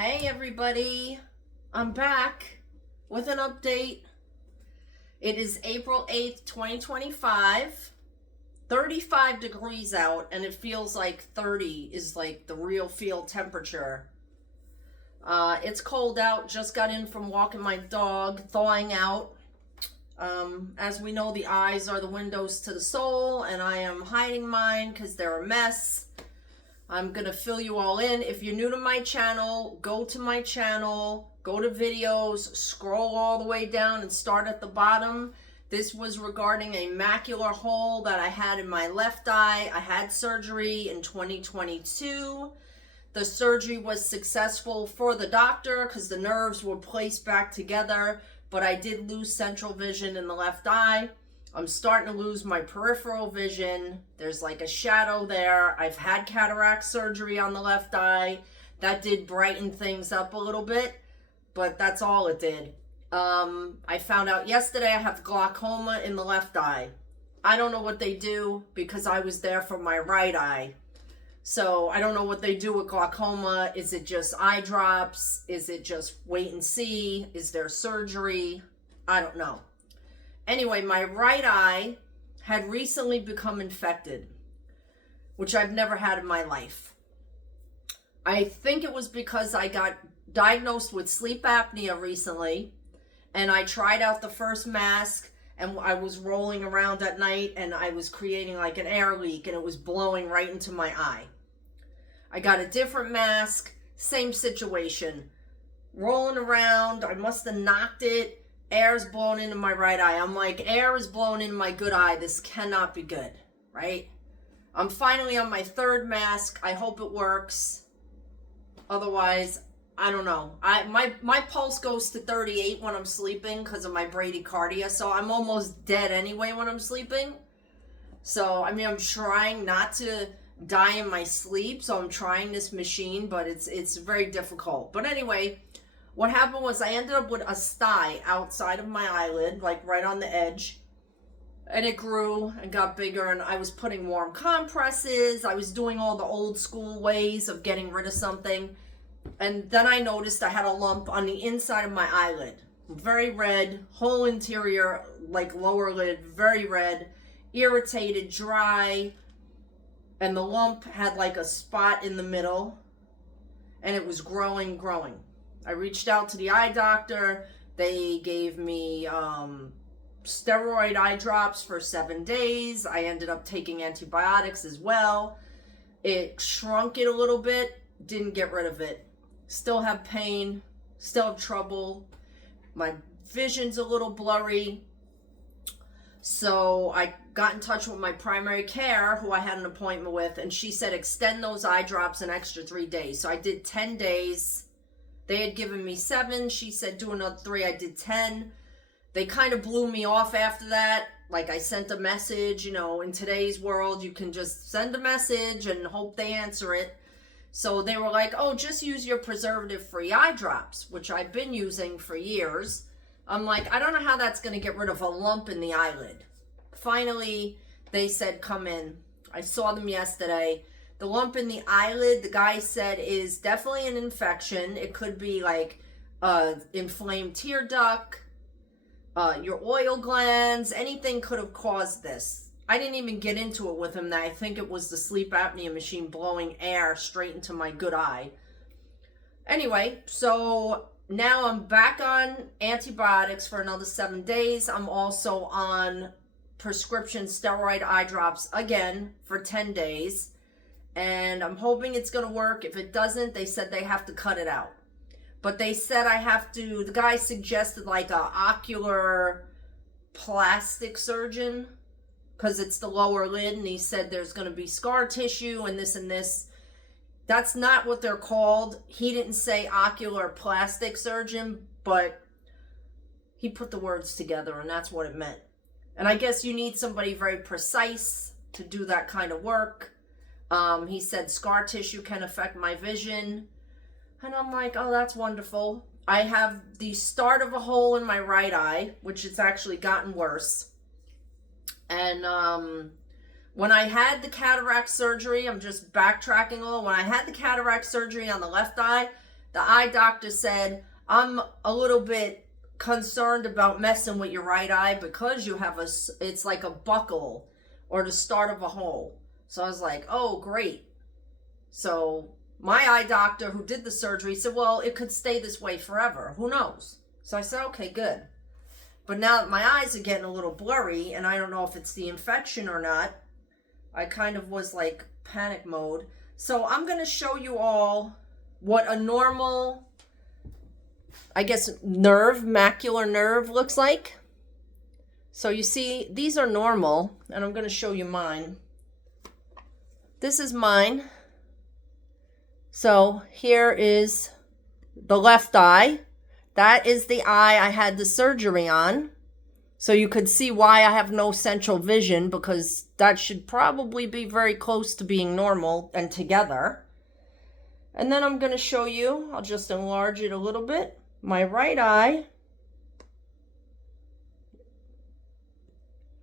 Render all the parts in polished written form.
Hey everybody, I'm back with an update. It is April 8th, 2025, 35 degrees out, and it feels like 30 is like the real field temperature. It's cold out, just got in from walking my dog, thawing out. As we know, the eyes are the windows to the soul, and I am hiding mine because they're a mess. I'm going to fill you all in. If you're new to my channel, go to my channel, go to videos, scroll all the way down and start at the bottom. This was regarding a macular hole that I had in my left eye. I had surgery in 2022. The surgery was successful for the doctor because the nerves were placed back together, but I did lose central vision in the left eye. I'm starting to lose my peripheral vision. There's like a shadow there. I've had cataract surgery on the left eye. That did brighten things up a little bit, but that's all it did. I found out yesterday I have glaucoma in the left eye. I don't know what they do because I was there for my right eye. So I don't know what they do with glaucoma. Is it just eye drops? Is it just wait and see? Is there surgery? I don't know. Anyway, my right eye had recently become infected, which I've never had in my life. I think it was because I got diagnosed with sleep apnea recently, and I tried out the first mask, and I was rolling around at night, and I was creating like an air leak, and it was blowing right into my eye. I got a different mask, same situation. Rolling around, I must have knocked it. Air's blown into my right eye. I'm like, air is blown into my good eye. This cannot be good, right? I'm finally on my third mask. I hope it works. Otherwise, I don't know. My pulse goes to 38 when I'm sleeping because of my bradycardia. So I'm almost dead anyway when I'm sleeping. So, I mean, I'm trying not to die in my sleep. So I'm trying this machine, but it's very difficult. But anyway, what happened was I ended up with a sty outside of my eyelid, like right on the edge. And it grew and got bigger, and I was putting warm compresses. I was doing all the old school ways of getting rid of something. And then I noticed I had a lump on the inside of my eyelid. Very red, whole interior, like lower lid, very red, irritated, dry. And the lump had like a spot in the middle, and it was growing. I reached out to the eye doctor. They gave me steroid eye drops for 7 days. I ended up taking antibiotics as well. It shrunk it a little bit, didn't get rid of it. Still have pain, still have trouble. My vision's a little blurry. So I got in touch with my primary care, who I had an appointment with, and she said extend those eye drops an extra 3 days. So I did 10 days. They had given me 7. She said do another 3. I did 10. They kind of blew me off after that. Like, I sent a message. You know, in today's world, you can just send a message and hope they answer it. So they were like, oh, just use your preservative-free eye drops, which I've been using for years. I'm like, I don't know how that's going to get rid of a lump in the eyelid. Finally, they said, come in. I saw them yesterday. The lump in the eyelid, the guy said, is definitely an infection. It could be like inflamed tear duct, your oil glands, anything could have caused this. I didn't even get into it with him that I think it was the sleep apnea machine blowing air straight into my good eye. Anyway, so now I'm back on antibiotics for another 7 days. I'm also on prescription steroid eye drops again for 10 days. And I'm hoping it's going to work. If it doesn't, they said they have to cut it out. But they said I have to, the guy suggested like a ocular plastic surgeon, because it's the lower lid, and he said there's going to be scar tissue and this and this. That's not what they're called. He didn't say ocular plastic surgeon, but he put the words together, and that's what it meant. And I guess you need somebody very precise to do that kind of work. He said scar tissue can affect my vision. And I'm like, oh, that's wonderful. I have the start of a hole in my right eye, which has actually gotten worse. And when I had the cataract surgery, I'm just backtracking a little. When I had the cataract surgery on the left eye, the eye doctor said, I'm a little bit concerned about messing with your right eye because you have it's like a buckle or the start of a hole. So I was like, oh, great. So my eye doctor who did the surgery said, well, it could stay this way forever. Who knows? So I said, okay, good. But now that my eyes are getting a little blurry, and I don't know if it's the infection or not, I kind of was like panic mode. So I'm going to show you all what a normal, I guess, macular nerve looks like. So you see, these are normal, and I'm going to show you mine. This is mine. So here is the left eye. That is the eye I had the surgery on. So you could see why I have no central vision, because that should probably be very close to being normal and together. And then I'm going to show you, I'll just enlarge it a little bit, my right eye.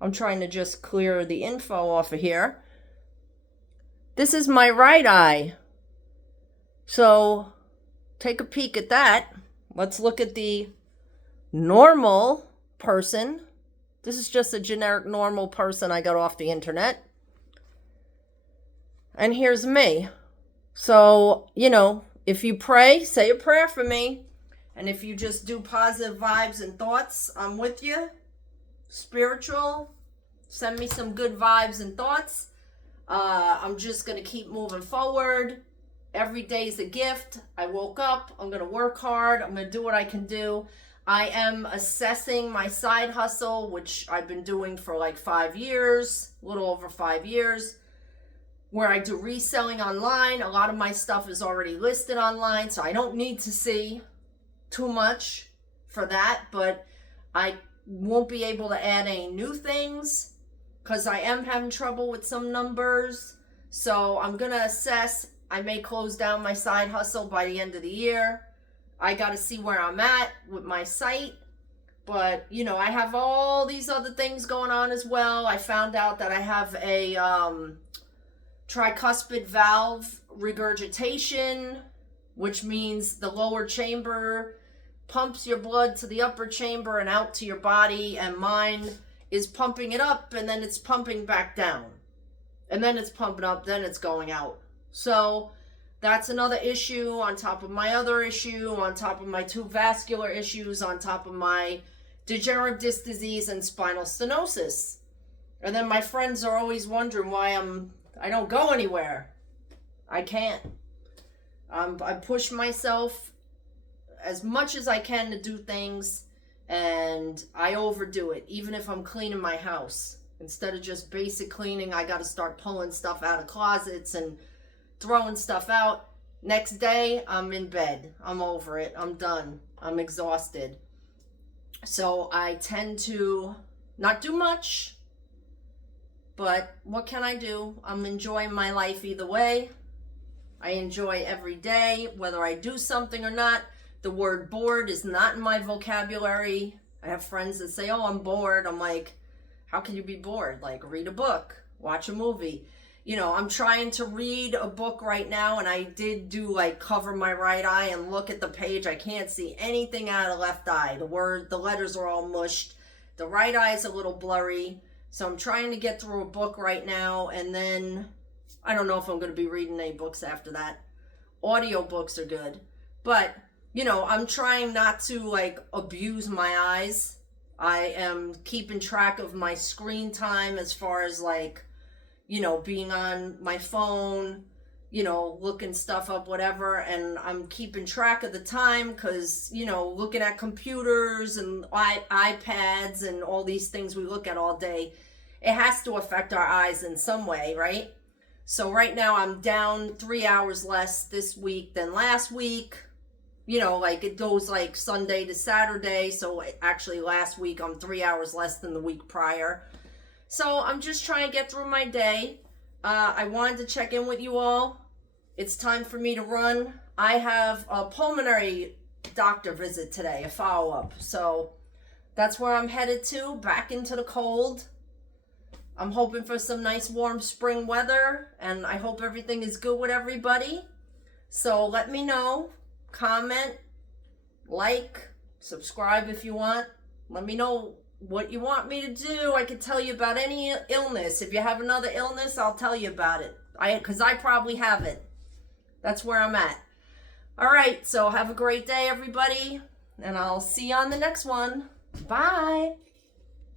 I'm trying to just clear the info off of here. This is my right eye. So take a peek at that. Let's look at the normal person. This is just a generic normal person I got off the internet. And here's me. So, you know, if you pray, say a prayer for me. And if you just do positive vibes and thoughts, I'm with you. Spiritual, send me some good vibes and thoughts. I'm just going to keep moving forward. Every day's a gift. I woke up. I'm going to work hard. I'm going to do what I can do. I am assessing my side hustle, which I've been doing for like 5 years, a little over 5 years, where I do reselling online. A lot of my stuff is already listed online, so I don't need to see too much for that, but I won't be able to add any new things because I am having trouble with some numbers. So I'm going to assess. I may close down my side hustle by the end of the year. I got to see where I'm at with my site. But, you know, I have all these other things going on as well. I found out that I have a tricuspid valve regurgitation, which means the lower chamber pumps your blood to the upper chamber and out to your body, and mine is pumping it up and then it's pumping back down. And then it's pumping up, then it's going out. So that's another issue on top of my other issue, on top of my 2 vascular issues, on top of my degenerative disc disease and spinal stenosis. And then my friends are always wondering why I don't go anywhere. I can't. I push myself as much as I can to do things, and I overdo it, even if I'm cleaning my house. Instead of just basic cleaning, I got to start pulling stuff out of closets and throwing stuff out. Next day, I'm in bed. I'm over it. I'm done. I'm exhausted. So I tend to not do much, but what can I do? I'm enjoying my life either way. I enjoy every day, whether I do something or not. The word bored is not in my vocabulary. I have friends that say, oh, I'm bored. I'm like, how can you be bored? Like, read a book, watch a movie. You know, I'm trying to read a book right now, and I did do like cover my right eye and look at the page. I can't see anything out of the left eye. The letters are all mushed. The right eye is a little blurry. So I'm trying to get through a book right now, and then I don't know if I'm going to be reading any books after that. Audio books are good. But, you know, I'm trying not to like abuse my eyes. I am keeping track of my screen time as far as like, you know, being on my phone, you know, looking stuff up, whatever. And I'm keeping track of the time because, you know, looking at computers and iPads and all these things we look at all day, it has to affect our eyes in some way, right? So right now I'm down 3 hours less this week than last week. You know, like it goes like Sunday to Saturday. So actually last week I'm 3 hours less than the week prior. So I'm just trying to get through my day. I wanted to check in with you all. It's time for me to run. I have a pulmonary doctor visit today, a follow-up. So that's where I'm headed to, back into the cold. I'm hoping for some nice warm spring weather, and I hope everything is good with everybody. So let me know. comment, like, subscribe if you want. Let me know what you want me to do. I can tell you about any illness. If you have another illness, I'll tell you about it. Because I probably have it. That's where I'm at. All right, so have a great day, everybody. And I'll see you on the next one. Bye.